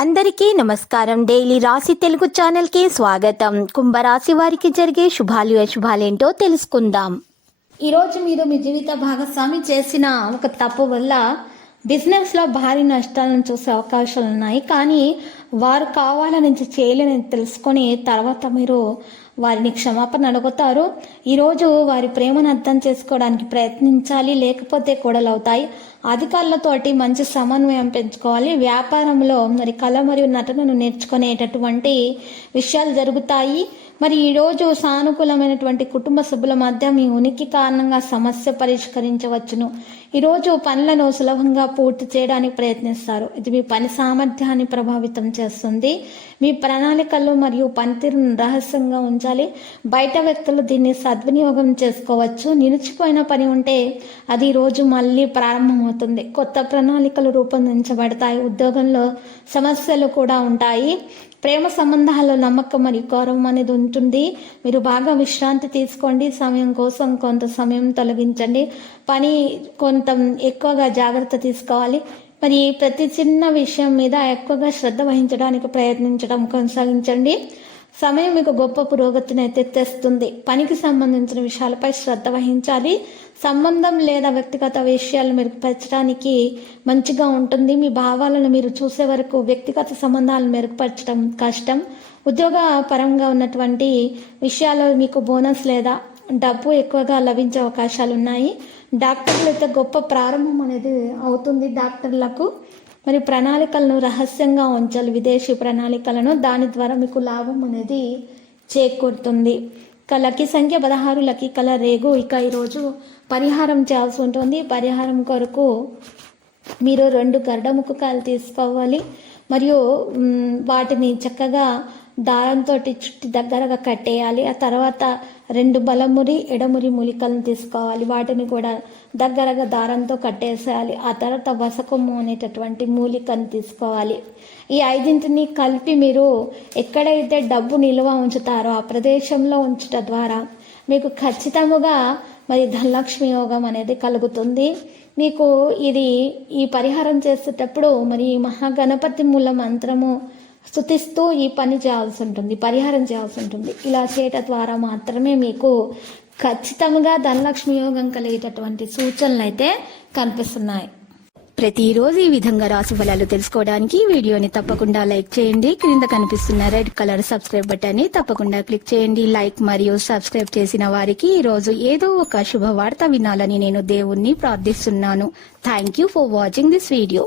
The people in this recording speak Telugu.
అందరికీ నమస్కారం. డైలీ రాశి తెలుగు ఛానల్కి స్వాగతం. కుంభరాశి వారికి జరిగే శుభాలు అశుభాలేంటో తెలుసుకుందాం. ఈరోజు మీరు మీ జీవిత భాగస్వామి చేసిన ఒక తప్పు వల్ల బిజినెస్లో భారీ నష్టాలను చూసే అవకాశాలు ఉన్నాయి. కానీ వారు కావాలని చేయలేని తెలుసుకొని తర్వాత మీరు వారిని క్షమాపణ అడుగుతారు. ఈరోజు వారి ప్రేమను అర్థం చేసుకోవడానికి ప్రయత్నించాలి, లేకపోతే గొడవలవుతాయి. అధికారులతోటి మంచి సమన్వయం పెంచుకోవాలి. వ్యాపారంలో మరి కళ మరియు నటనను నేర్చుకునేటటువంటి విషయాలు జరుగుతాయి. మరి ఈరోజు సానుకూలమైనటువంటి కుటుంబ సభ్యుల మధ్య మీ ఉనికి కారణంగా సమస్య పరిష్కరించవచ్చును. ఈరోజు పనులను సులభంగా పూర్తి చేయడానికి ప్రయత్నిస్తారు. ఇది మీ పని సామర్థ్యాన్ని ప్రభావితం చేస్తుంది. మీ ప్రణాళికలు మరియు పనితీరును రహస్యంగా ఉంచాలి. బయట వ్యక్తులు దీన్ని సద్వినియోగం చేసుకోవచ్చు. నిలిచిపోయిన పని ఉంటే అది ఈరోజు మళ్ళీ ప్రారంభమవుతుంది. కొత్త ప్రణాళికలు రూపొందించబడతాయి. ఉద్యోగంలో సమస్యలు కూడా ఉంటాయి. ప్రేమ సంబంధాల్లో నమ్మకం మరియు గౌరవం అనేది ఉంటుంది. మీరు బాగా విశ్రాంతి తీసుకోండి. సమయం కోసం కొంత సమయం తొలగించండి. పని కొంత ఎక్కువగా జాగ్రత్త తీసుకోవాలి. మరి ప్రతి చిన్న విషయం మీద ఎక్కువగా శ్రద్ధ వహించడానికి ప్రయత్నించడం కొనసాగించండి. సమయం మీకు గొప్ప పురోగతిని అయితే తెస్తుంది. పనికి సంబంధించిన విషయాలపై శ్రద్ధ వహించాలి. సంబంధం లేదా వ్యక్తిగత విషయాలు మెరుగుపరచడానికి మంచిగా ఉంటుంది. మీ భావాలను మీరు చూసే వరకు వ్యక్తిగత సంబంధాలను మెరుగుపరచడం కష్టం. ఉద్యోగ పరంగా ఉన్నటువంటి విషయాల్లో మీకు బోనస్ లేదా డబ్బు ఎక్కువగా లభించే అవకాశాలు ఉన్నాయి. డాక్టర్లు అయితే గొప్ప ప్రారంభం అనేది అవుతుంది. డాక్టర్లకు మరి ప్రణాళికలను రహస్యంగా ఉంచాలి. విదేశీ ప్రణాళికలను, దాని ద్వారా మీకు లాభం అనేది చేకూరుతుంది. ఇక లక్కీ సంఖ్య 16, లక్కీ కలర్ రేగు. ఇక ఈరోజు పరిహారం చేయాల్సి ఉంటుంది. పరిహారం కొరకు మీరు 2 గరుడ ముక్కకాయలు తీసుకోవాలి. మరియు వాటిని చక్కగా దారంతో చుట్టి దగ్గరగా కట్టేయాలి. ఆ తర్వాత 2 బలమురి ఎడమురి మూలికలను తీసుకోవాలి. వాటిని కూడా దగ్గరగా దారంతో కట్టేసేయాలి. ఆ తర్వాత వసకొమ్ము అనేటటువంటి మూలికను తీసుకోవాలి. ఈ 5ంటిని కలిపి మీరు ఎక్కడైతే డబ్బు నిల్వ ఉంచుతారో ఆ ప్రదేశంలో ఉంచడం ద్వారా మీకు ఖచ్చితంగా మరి ధనలక్ష్మి యోగం అనేది కలుగుతుంది. మీకు ఈ పరిహారం చేసేటప్పుడు మరి మహాగణపతి మూల మంత్రము స్తుతిస్తూ ఈ పని చేయాల్సి ఉంటుంది, పరిహారం చేయాల్సి ఉంటుంది. ఇలా చేయటం ద్వారా మాత్రమే మీకు ఖచ్చితంగా ధనలక్ష్మి యోగం కలిగేటటువంటి సూచనలు అయితే కనిపిస్తున్నాయి. ప్రతిరోజు ఈ విధంగా రాశి ఫలాలు తెలుసుకోవడానికి వీడియోని తప్పకుండా లైక్ చేయండి. క్రింద కనిపిస్తున్న రెడ్ కలర్ సబ్స్క్రైబ్ బటన్ ని తప్పకుండా క్లిక్ చేయండి. లైక్ మరియు సబ్స్క్రైబ్ చేసిన వారికి ఈ రోజు ఏదో ఒక శుభవార్త వినాలని నేను దేవుణ్ణి ప్రార్థిస్తున్నాను. Thank you for watching this video.